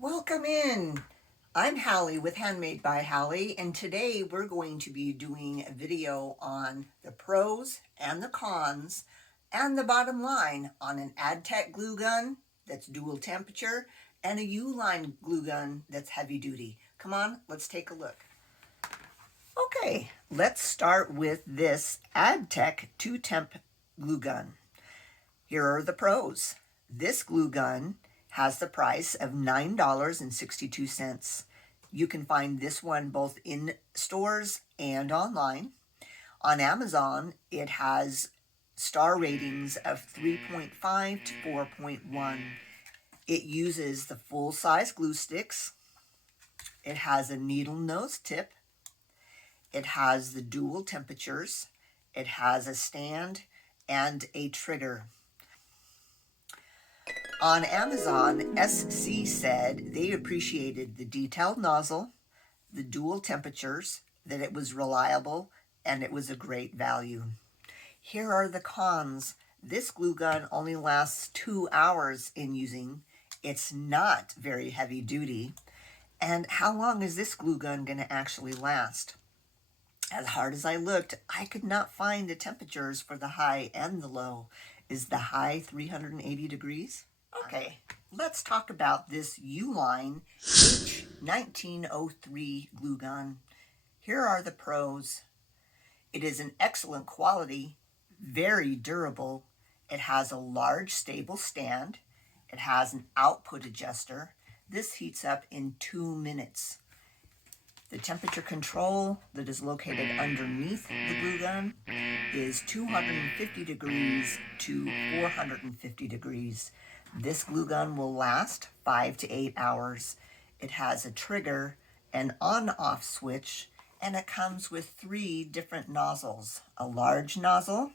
Welcome in. I'm Hallie with Handmade by Hallie, and today we're going to be doing a video on the pros and the cons and the bottom line on an AdTech glue gun that's dual temperature and a Uline glue gun that's heavy duty. Come on, let's take a look. Okay, let's start with this AdTech 2-temp glue gun. Here are the pros. This glue gun has the price of $9.62. You can find this one both in stores and online. On Amazon, it has star ratings of 3.5 to 4.1. It uses the full-size glue sticks. It has a needle nose tip. It has the dual temperatures. It has a stand and a trigger. On Amazon, SC said they appreciated the detailed nozzle, the dual temperatures, that it was reliable, and it was a great value. Here are the cons. This glue gun only lasts 2 hours in using. It's not very heavy duty. And how long is this glue gun going to actually last? As hard as I looked, I could not find the temperatures for the high and the low. Is the high 380 degrees? Okay, let's talk about this Uline H1903 glue gun. Here are the pros. It is an excellent quality, very durable. It has a large stable stand. It has an output adjuster. This heats up in 2 minutes. The temperature control that is located underneath the glue gun is 250 degrees to 450 degrees. This glue gun will last 5 to 8 hours. It has a trigger, an on-off switch, and it comes with 3 different nozzles. A large nozzle,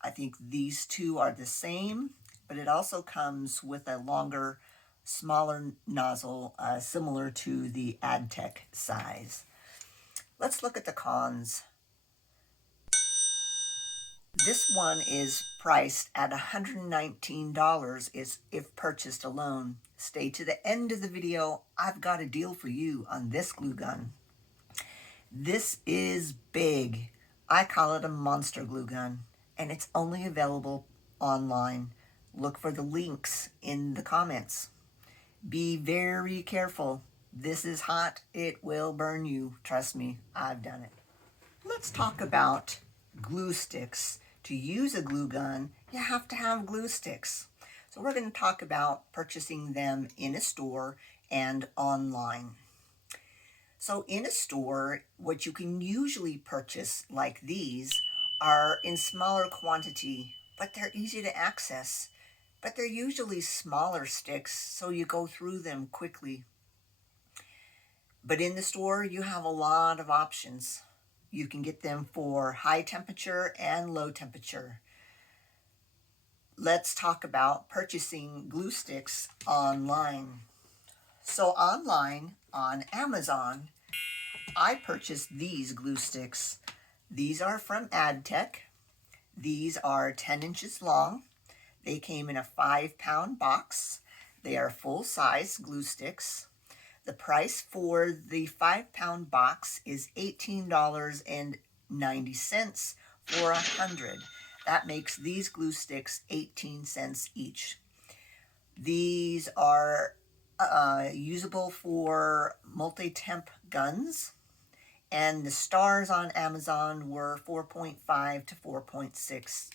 I think these two are the same, but it also comes with a longer, smaller nozzle similar to the AdTech size. Let's look at the cons. This one is priced at $119 if purchased alone. Stay to the end of the video. I've got a deal for you on this glue gun. This is big. I call it a monster glue gun, and it's only available online. Look for the links in the comments. Be very careful. This is hot. It will burn you. Trust me, I've done it. Let's talk about glue sticks. To use a glue gun, you have to have glue sticks. So we're going to talk about purchasing them in a store and online. So in a store, what you can usually purchase like these are in smaller quantity, but they're easy to access. But they're usually smaller sticks, so you go through them quickly. But in the store, you have a lot of options. You can get them for high temperature and low temperature. Let's talk about purchasing glue sticks online. So online, on Amazon, I purchased these glue sticks. These are from AdTech. These are 10 inches long. They came in a 5-pound box. They are full-size glue sticks. The price for the 5-pound box is $18.90 for 100. That makes these glue sticks 18 cents each. These are usable for multi-temp guns, and the stars on Amazon were 4.5 to 4.6.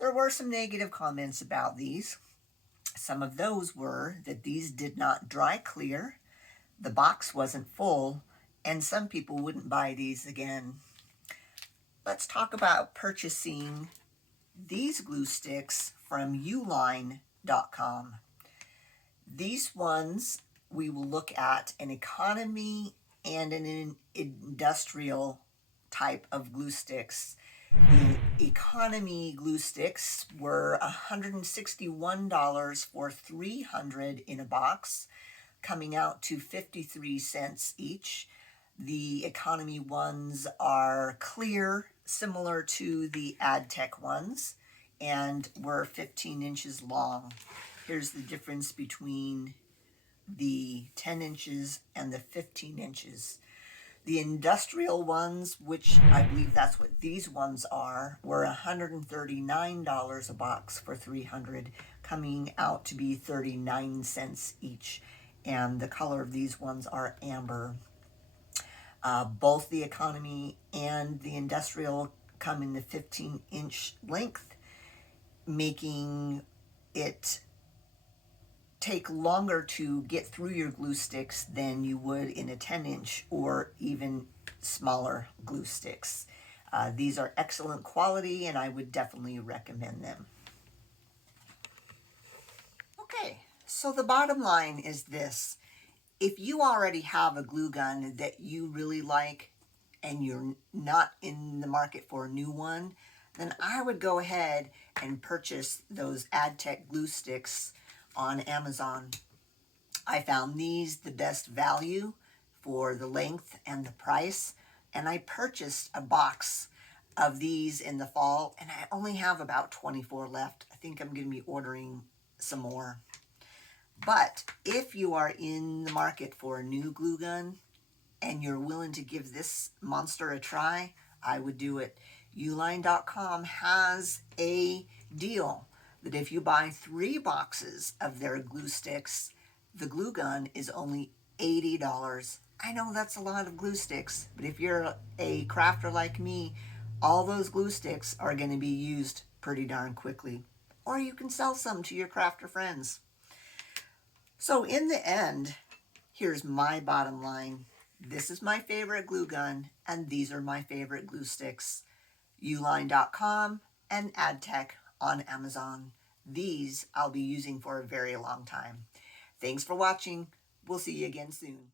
There were some negative comments about these. Some of those were that these did not dry clear, the box wasn't full, and some people wouldn't buy these again. Let's talk about purchasing these glue sticks from uline.com. These ones we will look at an economy and an industrial type of glue sticks. The economy glue sticks were $161 for 300 in a box, coming out to 53 cents each. The economy ones are clear, similar to the AdTech ones, and were 15 inches long. Here's the difference between the 10 inches and the 15 inches. The industrial ones, which I believe that's what these ones are, were $139 a box for 300, coming out to be 39 cents each. And the color of these ones are amber. Both the economy and the industrial come in the 15-inch length, making it take longer to get through your glue sticks than you would in a 10-inch or even smaller glue sticks. These are excellent quality and I would definitely recommend them. Okay, so the bottom line is this. If you already have a glue gun that you really like and you're not in the market for a new one, then I would go ahead and purchase those AdTech glue sticks on Amazon. I found these the best value for the length and the price, and I purchased a box of these in the fall, and I only have about 24 left. I think I'm going to be ordering some more. But if you are in the market for a new glue gun and you're willing to give this monster a try, I would do it. Uline.com has a deal that if you buy 3 boxes of their glue sticks, the glue gun is only $80. I know that's a lot of glue sticks, but if you're a crafter like me, all those glue sticks are going to be used pretty darn quickly. Or you can sell some to your crafter friends. So in the end, here's my bottom line. This is my favorite glue gun, and these are my favorite glue sticks. Uline.com and AdTech on Amazon. These I'll be using for a very long time. Thanks for watching. We'll see you again soon.